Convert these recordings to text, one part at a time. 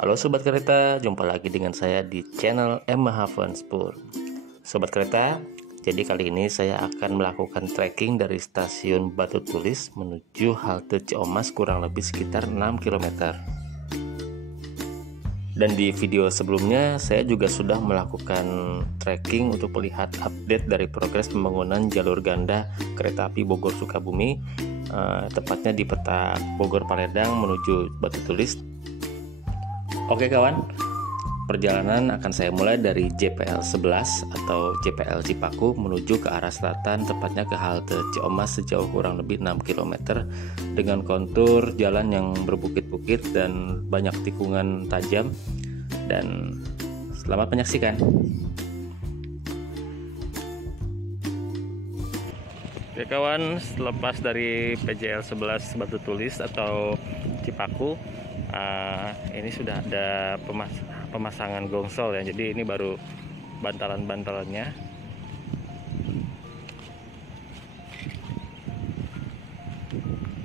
Halo Sobat Kereta, jumpa lagi dengan saya di channel Mahavanspur. Sobat Kereta, jadi kali ini saya akan melakukan trekking dari stasiun Batu Tulis menuju halte Ciamas kurang lebih sekitar 6 km. Dan di video sebelumnya saya juga sudah melakukan trekking untuk melihat update dari progres pembangunan jalur ganda kereta api Bogor Sukabumi, tepatnya di peta Bogor Paledang menuju Batu Tulis. Oke kawan, perjalanan akan saya mulai dari JPL 11 atau JPL Cipaku menuju ke arah selatan, tepatnya ke halte Ciamas sejauh kurang lebih 6 km dengan kontur jalan yang berbukit-bukit dan banyak tikungan tajam. Dan selamat menyaksikan. Oke kawan, selepas dari PJL 11 Batu Tulis atau Cipaku, ini sudah ada pemasangan gongsol ya. Jadi ini baru bantalan-bantalannya.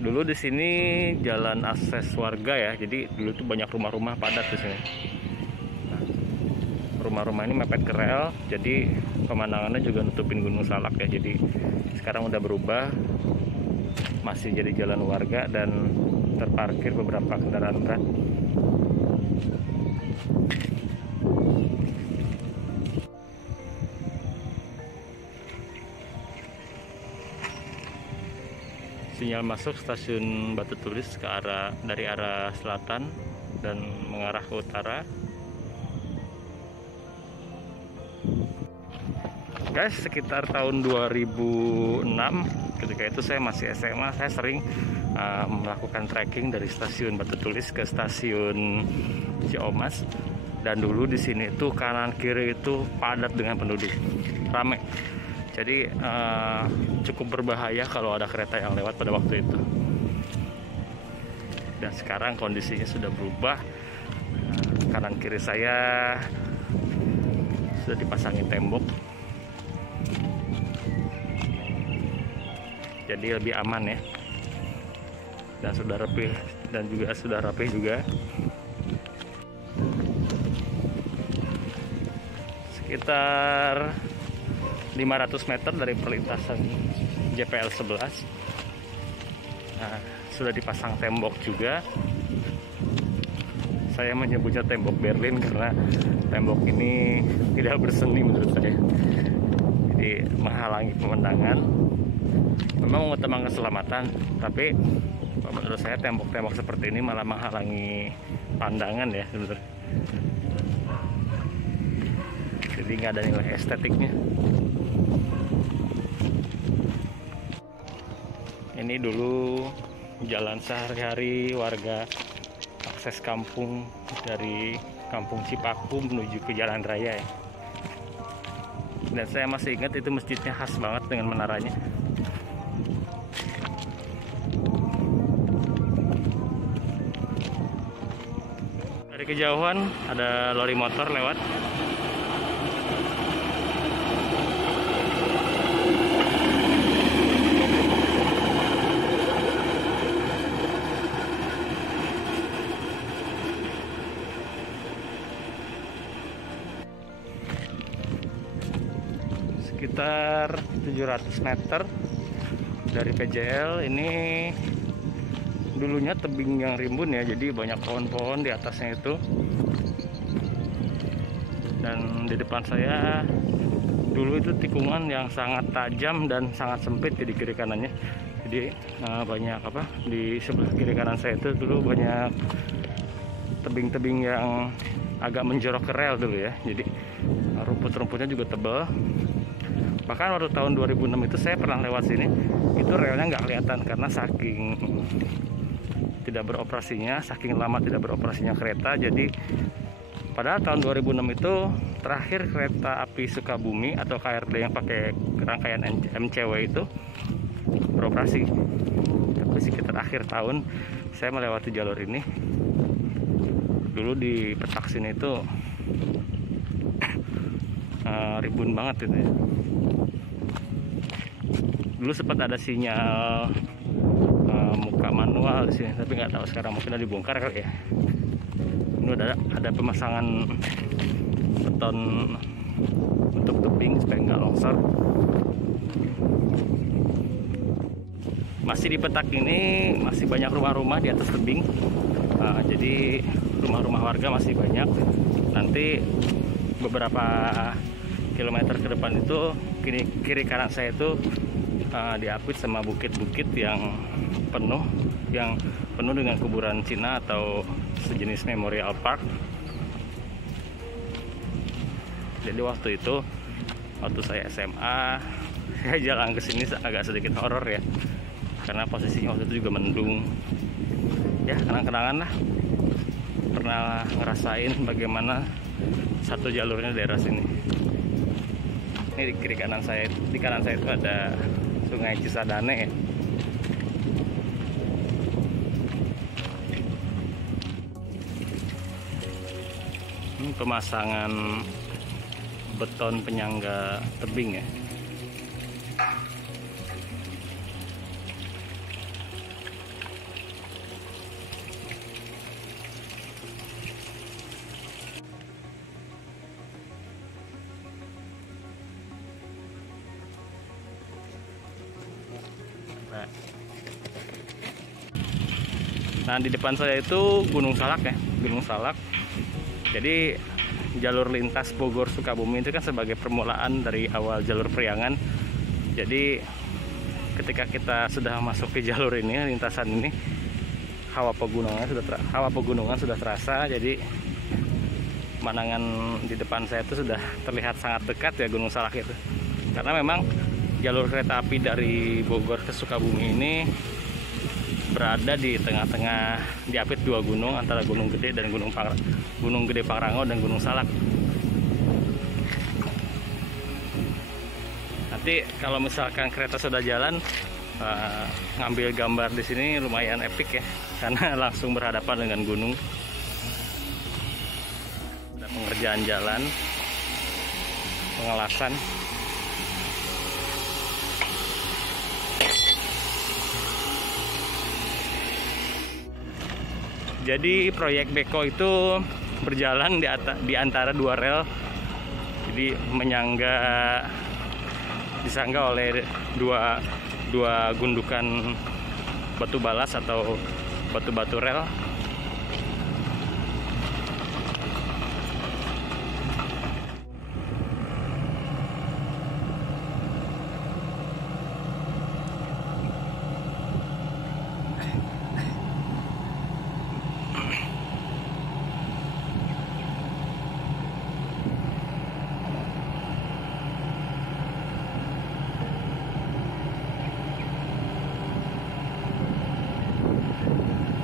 Dulu di sini jalan akses warga ya. Jadi dulu tuh banyak rumah-rumah padat di sini. Nah, rumah-rumah ini mepet ke rel, jadi pemandangannya juga nutupin Gunung Salak ya. Jadi sekarang udah berubah, masih jadi jalan warga dan terparkir beberapa kendaraan berat. Sinyal masuk stasiun Batu Tulis ke dari arah selatan dan mengarah ke utara. Guys, sekitar tahun 2006 ketika itu saya masih SMA, saya sering melakukan trekking dari stasiun Batu Tulis ke stasiun Ciamas. Dan dulu di sini tuh kanan kiri itu padat dengan penduduk, ramai. Jadi cukup berbahaya kalau ada kereta yang lewat pada waktu itu. Dan sekarang kondisinya sudah berubah. Kanan kiri saya sudah dipasangin tembok, jadi lebih aman ya. Dan sudah rapi, dan juga sudah rapi juga. Sekitar 500 meter dari perlintasan JPL 11. Nah, sudah dipasang tembok juga. Saya menyebutnya tembok Berlin karena tembok ini tidak berseni menurut saya. Jadi menghalangi pemandangan. Memang mengutamakan keselamatan, tapi menurut saya tembok-tembok seperti ini malah menghalangi pandangan ya sebenarnya. Jadi nggak ada nilai estetiknya. Ini dulu jalan sehari-hari warga akses kampung dari kampung Cipaku menuju ke jalan raya ya. Dan saya masih ingat itu masjidnya khas banget dengan menaranya. Dari kejauhan ada lori motor lewat. Sekitar 700 meter dari PJL. Ini dulunya tebing yang rimbun ya, jadi banyak pohon-pohon di atasnya itu. Dan di depan saya dulu itu tikungan yang sangat tajam dan sangat sempit di kiri kanannya. Jadi banyak di sebelah kiri kanan saya itu dulu banyak tebing-tebing yang agak menjorok ke rel dulu ya. Jadi rumput-rumputnya juga tebal. Bahkan waktu tahun 2006 itu saya pernah lewat sini, itu relnya nggak kelihatan karena saking tidak beroperasinya, saking lama tidak beroperasinya kereta. Jadi padahal tahun 2006 itu terakhir kereta api Sukabumi atau KRD yang pakai rangkaian MCW itu beroperasi. Tapi sekitar akhir tahun saya melewati jalur ini. Dulu di petak sini itu rimbun banget itu ya. Dulu sempat ada sinyal muka manual di sini, tapi nggak tahu sekarang mungkin udah dibongkar kali ya. Ini ada pemasangan beton untuk tebing supaya nggak longsor. Masih di petak ini masih banyak rumah-rumah di atas tebing. Jadi rumah-rumah warga masih banyak. Nanti beberapa kilometer ke depan itu kiri kanan saya itu diapit sama bukit-bukit yang penuh dengan kuburan Cina atau sejenis memorial park. Jadi waktu saya SMA, saya jalan ke sini agak sedikit horor ya, karena posisinya waktu itu juga mendung. Ya, kenang-kenangan lah. Pernah ngerasain bagaimana satu jalurnya daerah sini. Ini di kanan saya itu ada Sungai Cisadane ya. Ini pemasangan beton penyangga tebing ya. Nah, di depan saya itu Gunung Salak ya, Gunung Salak. Jadi jalur lintas Bogor Sukabumi itu kan sebagai permulaan dari awal jalur Priangan. Jadi ketika kita sudah masuk ke jalur ini, lintasan ini, hawa pegunungan sudah terasa. Jadi pemandangan di depan saya itu sudah terlihat sangat dekat ya Gunung Salak itu. Karena memang jalur kereta api dari Bogor ke Sukabumi ini berada di tengah-tengah, diapit dua gunung, antara Gunung Gede dan Gunung Gede Pangrango dan Gunung Salak. Nanti kalau misalkan kereta sudah jalan, ngambil gambar di sini lumayan epik ya, karena langsung berhadapan dengan gunung. Ada pengerjaan jalan, pengelasan. Jadi proyek Beko itu berjalan di antara dua rel, jadi disangga oleh dua gundukan batu balas atau batu-batu rel.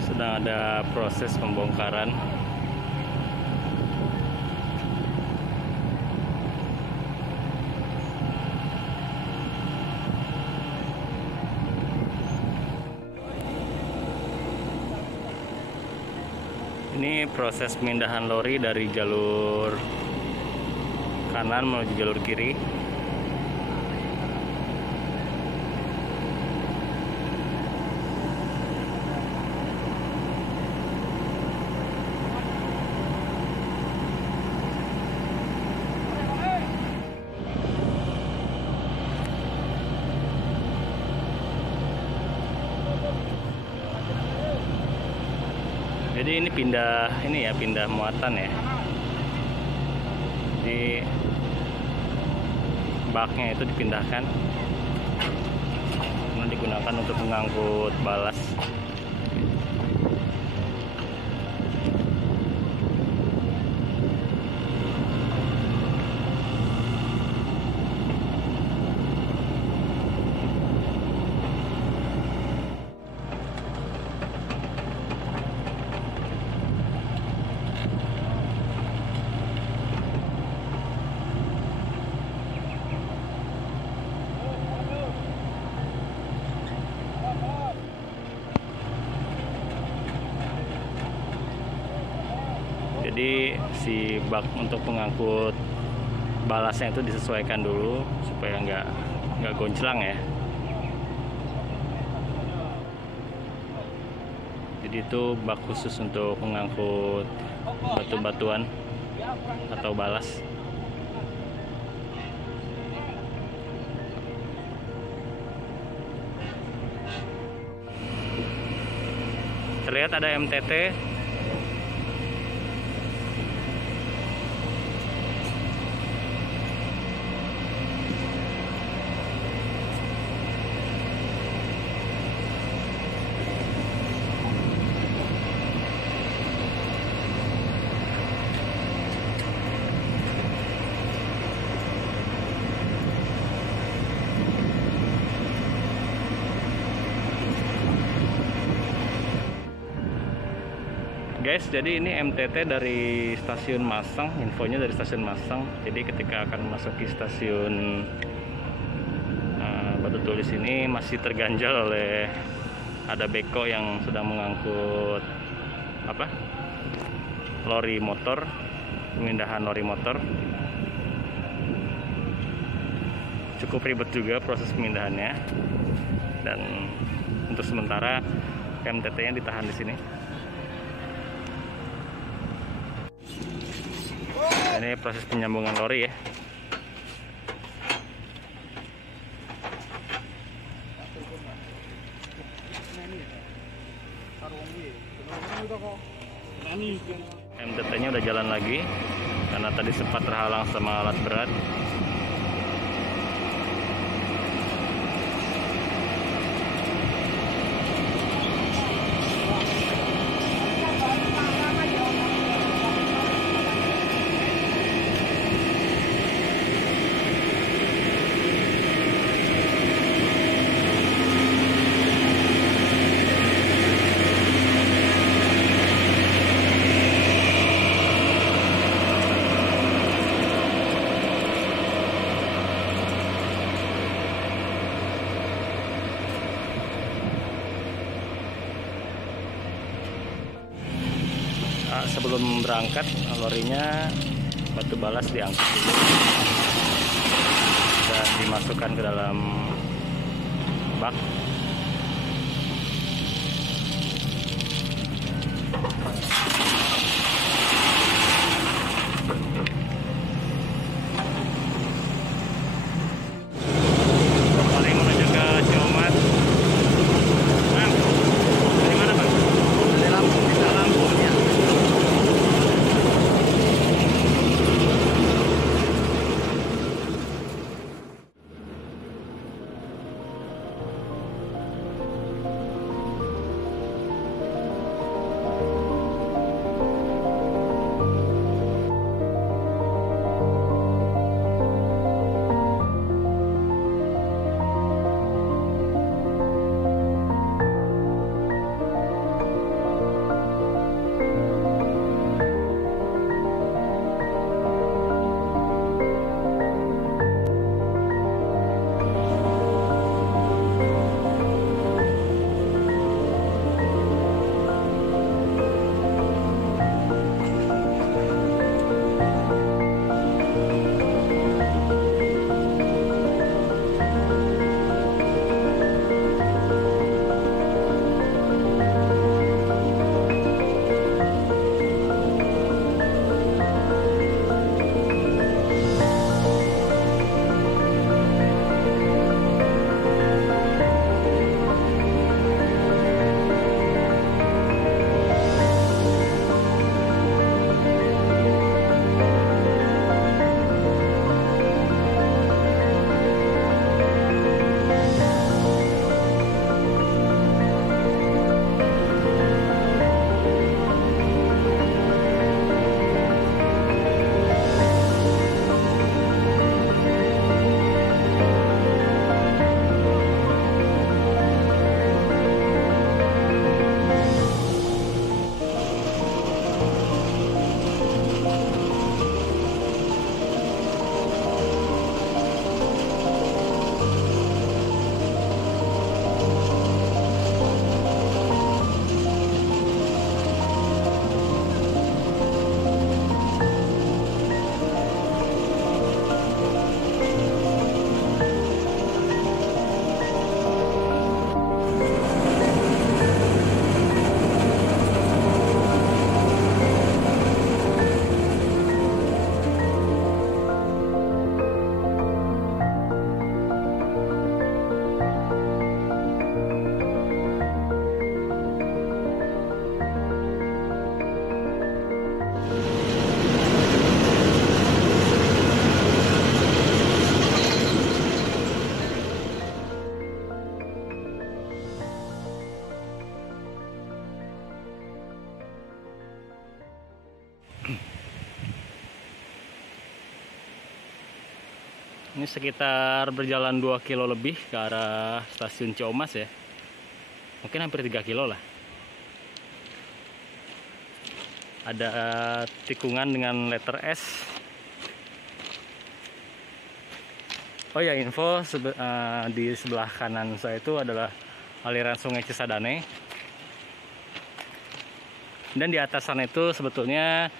Sedang ada proses pembongkaran. Ini proses pemindahan lori dari jalur kanan menuju jalur kiri. Jadi ini pindah muatan ya. Jadi baknya itu dipindahkan karena digunakan untuk mengangkut balas. Jadi si bak untuk pengangkut balasnya itu disesuaikan dulu supaya nggak gonclang ya. Jadi itu bak khusus untuk mengangkut batu-batuan atau balas. Terlihat ada MTT. Guys, jadi ini MTT dari stasiun Masang, infonya dari stasiun Masang. Jadi ketika akan memasuki stasiun Batu Tulis ini masih terganjal oleh ada beko yang sedang mengangkut lori motor, pemindahan lori motor. Cukup ribet juga proses pemindahannya, dan untuk sementara MTT-nya ditahan di sini. Ini proses penyambungan lori ya. MTT-nya udah jalan lagi karena tadi sempat terhalang sama alat berat. Sebelum berangkat lorinya batu balas diangkut dulu dan dimasukkan ke dalam bak. Kembali menuju ke Ciamat. Dari mana, Pak? Dari Lampung. Bisa Lampung ya. Ini sekitar berjalan 2 kilo lebih ke arah stasiun Ciamas ya. Mungkin hampir 3 kilo lah. Ada tikungan dengan letter S. Oh ya, info di sebelah kanan saya itu adalah aliran Sungai Cisadane. Dan di atas sana itu sebetulnya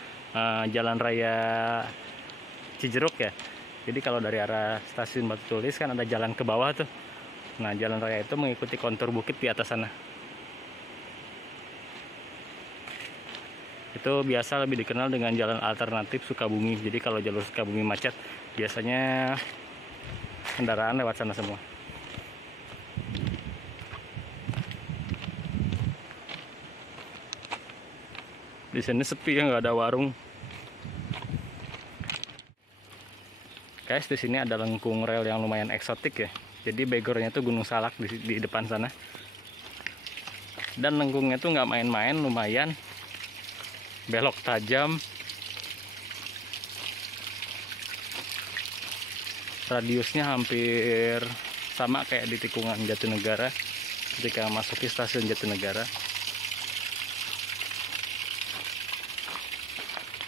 jalan raya Cijeruk ya. Jadi kalau dari arah stasiun Batu Tulis kan ada jalan ke bawah tuh. Nah, jalan raya itu mengikuti kontur bukit di atas sana. Itu biasa lebih dikenal dengan jalan alternatif Sukabumi. Jadi kalau jalur Sukabumi macet, biasanya kendaraan lewat sana semua. Di sini sepi ya, nggak ada warung. Guys, di sini ada lengkung rel yang lumayan eksotik ya. Jadi backgroundnya tuh Gunung Salak di depan sana. Dan lengkungnya tuh nggak main-main, lumayan belok tajam. Radiusnya hampir sama kayak di tikungan Jatinegara ketika masuki stasiun Jatinegara.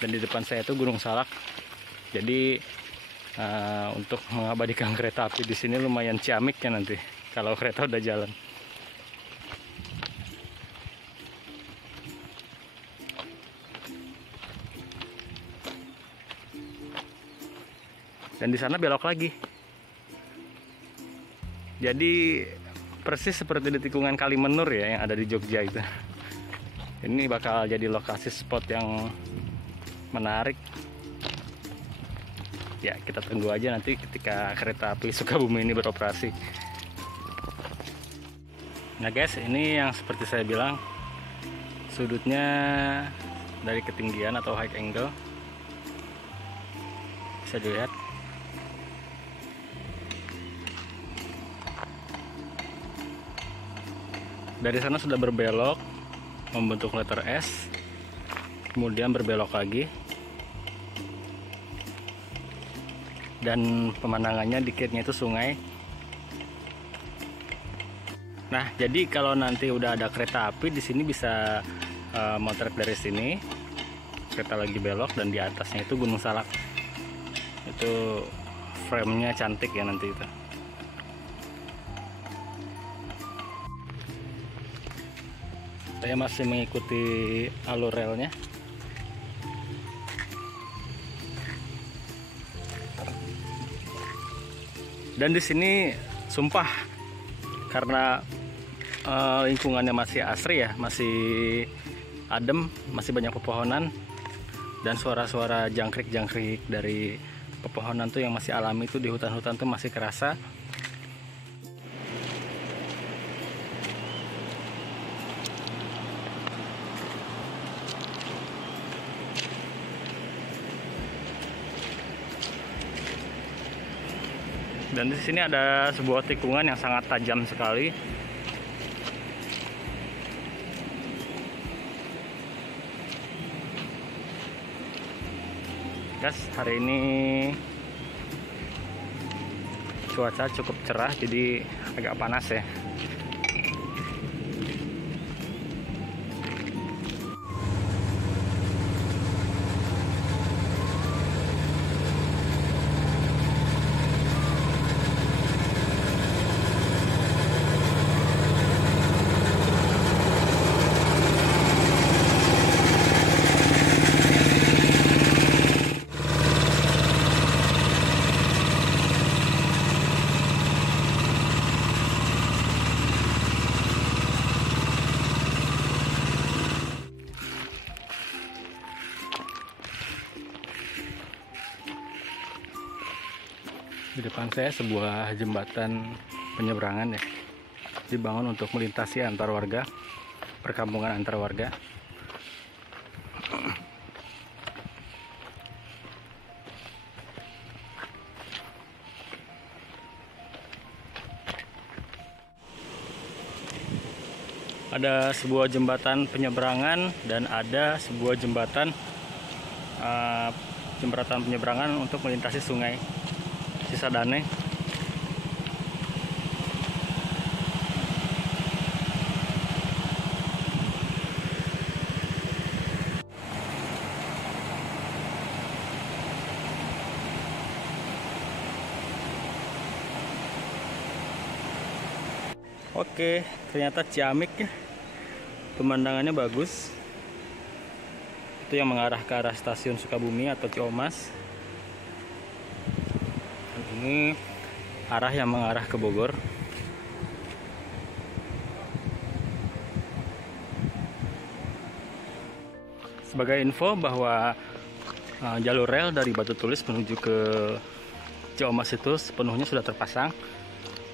Dan di depan saya itu Gunung Salak. Jadi untuk mengabadikan kereta api di sini lumayan ciamik ya nanti kalau kereta udah jalan. Dan di sana belok lagi. Jadi persis seperti di tikungan Kalimenur ya yang ada di Jogja itu. Ini bakal jadi lokasi spot yang menarik. Ya, kita tunggu aja nanti ketika kereta api Sukabumi ini beroperasi. Nah guys, ini yang seperti saya bilang, sudutnya dari ketinggian atau high angle. Bisa dilihat. Dari sana sudah berbelok membentuk letter S, kemudian berbelok lagi. Dan pemandangannya dikitnya itu sungai. Nah, jadi kalau nanti udah ada kereta api di sini bisa motret dari sini. Kereta lagi belok dan di atasnya itu Gunung Salak. Itu frame-nya cantik ya nanti itu. Saya masih mengikuti alur relnya. Dan di sini sumpah karena lingkungannya masih asri ya, masih adem, masih banyak pepohonan dan suara-suara jangkrik-jangkrik dari pepohonan tuh yang masih alami tuh di hutan-hutan tuh masih kerasa. Dan di sini ada sebuah tikungan yang sangat tajam sekali. Guys, hari ini cuaca cukup cerah, jadi agak panas ya. Di depan saya sebuah jembatan penyeberangan ya, dibangun untuk melintasi antar warga, perkampungan antar warga. Ada sebuah jembatan penyeberangan dan ada sebuah jembatan penyeberangan untuk melintasi sungai Cisadane. Oke, ternyata Ciamik ya. Pemandangannya bagus. Itu yang mengarah ke arah stasiun Sukabumi atau Ciamas. Dan ini arah yang mengarah ke Bogor. Sebagai info bahwa jalur rel dari Batu Tulis menuju ke Ciamas itu sepenuhnya sudah terpasang.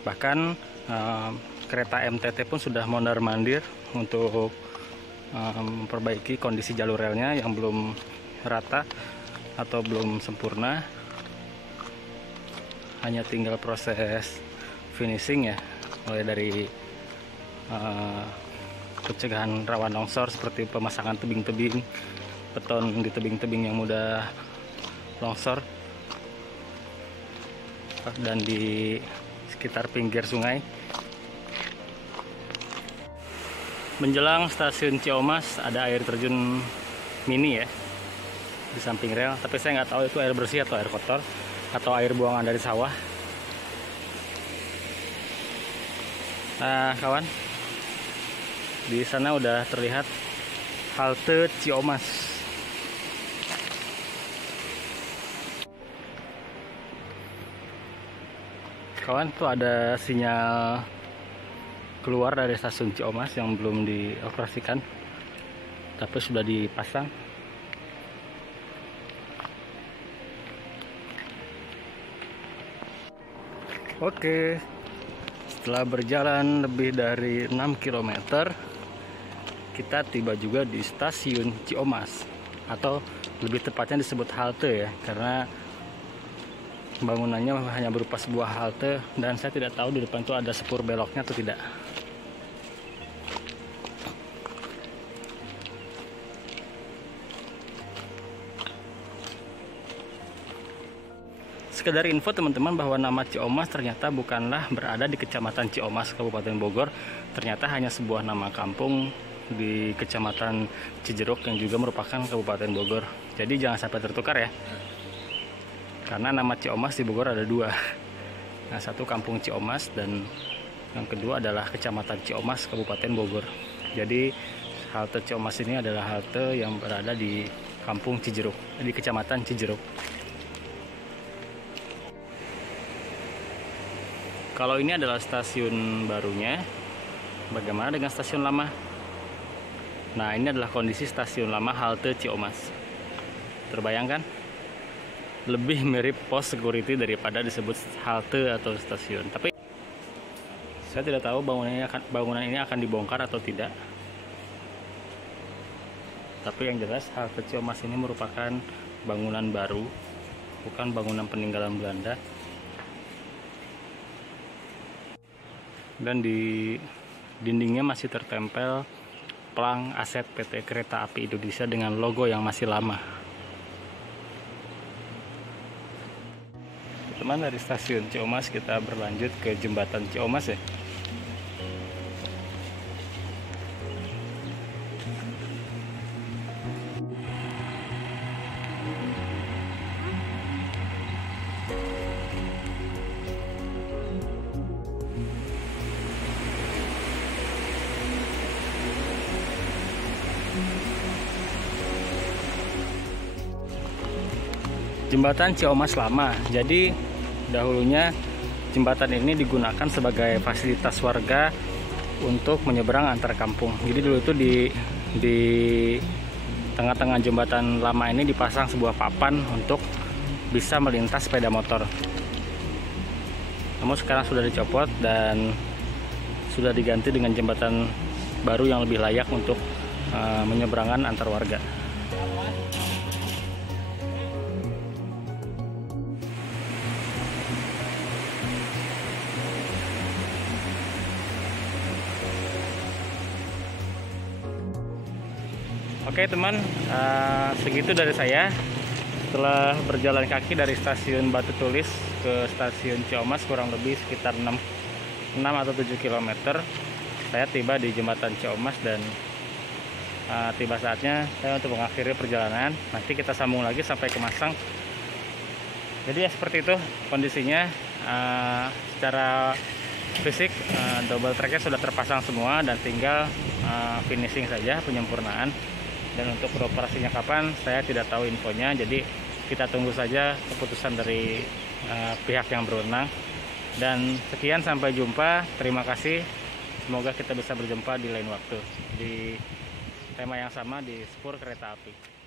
Bahkan kereta MTT pun sudah mondar-mandir untuk memperbaiki kondisi jalur relnya yang belum rata atau belum sempurna. Hanya tinggal proses finishing ya, mulai dari pencegahan rawan longsor seperti pemasangan tebing-tebing, beton di tebing-tebing yang mudah longsor, dan di sekitar pinggir sungai. Menjelang stasiun Ciamas ada air terjun mini ya di samping rel, tapi saya nggak tahu itu air bersih atau air kotor atau air buangan dari sawah. Nah kawan, di sana udah terlihat halte Ciamas. Kawan, tuh ada sinyal keluar dari stasiun Ciamas yang belum dioperasikan, tapi sudah dipasang. Oke, setelah berjalan lebih dari 6 km, kita tiba juga di stasiun Ciamas, atau lebih tepatnya disebut halte ya, karena bangunannya hanya berupa sebuah halte dan saya tidak tahu di depan itu ada sepur beloknya atau tidak. Sekedar info teman-teman bahwa nama Ciamas ternyata bukanlah berada di Kecamatan Ciamas, Kabupaten Bogor. Ternyata hanya sebuah nama kampung di Kecamatan Cijeruk yang juga merupakan Kabupaten Bogor. Jadi jangan sampai tertukar ya. Karena nama Ciamas di Bogor ada dua. Nah, satu Kampung Ciamas dan yang kedua adalah Kecamatan Ciamas, Kabupaten Bogor. Jadi halte Ciamas ini adalah halte yang berada di Kampung Cijeruk, di Kecamatan Cijeruk. Kalau ini adalah stasiun barunya, bagaimana dengan stasiun lama? Nah, ini adalah kondisi stasiun lama halte Ciamas. Terbayangkan? Lebih mirip pos security daripada disebut halte atau stasiun. Tapi saya tidak tahu bangunan ini akan dibongkar atau tidak. Tapi yang jelas halte Ciamas ini merupakan bangunan baru, bukan bangunan peninggalan Belanda. Dan di dindingnya masih tertempel plang aset PT Kereta Api Indonesia dengan logo yang masih lama. Teman, dari stasiun Ciamas kita berlanjut ke jembatan Ciamas ya. Jembatan Ciamas lama. Jadi dahulunya jembatan ini digunakan sebagai fasilitas warga untuk menyeberang antar kampung. Jadi dulu itu di tengah-tengah jembatan lama ini dipasang sebuah papan untuk bisa melintas sepeda motor. Namun sekarang sudah dicopot dan sudah diganti dengan jembatan baru yang lebih layak untuk menyeberangan antar warga. Oke teman, segitu dari saya. setelah berjalan kaki dari stasiun Batu Tulis ke stasiun Ciamas kurang lebih sekitar 6 atau 7 km, saya tiba di jembatan Ciamas dan tiba saatnya saya untuk mengakhiri perjalanan. Nanti kita sambung lagi sampai ke Masang. Jadi ya seperti itu kondisinya. Secara fisik double tracknya sudah terpasang semua dan tinggal finishing saja, penyempurnaan. Dan untuk beroperasinya kapan saya tidak tahu infonya, jadi kita tunggu saja keputusan dari pihak yang berwenang. Dan sekian, sampai jumpa, terima kasih, semoga kita bisa berjumpa di lain waktu di tema yang sama di Spur Kereta Api.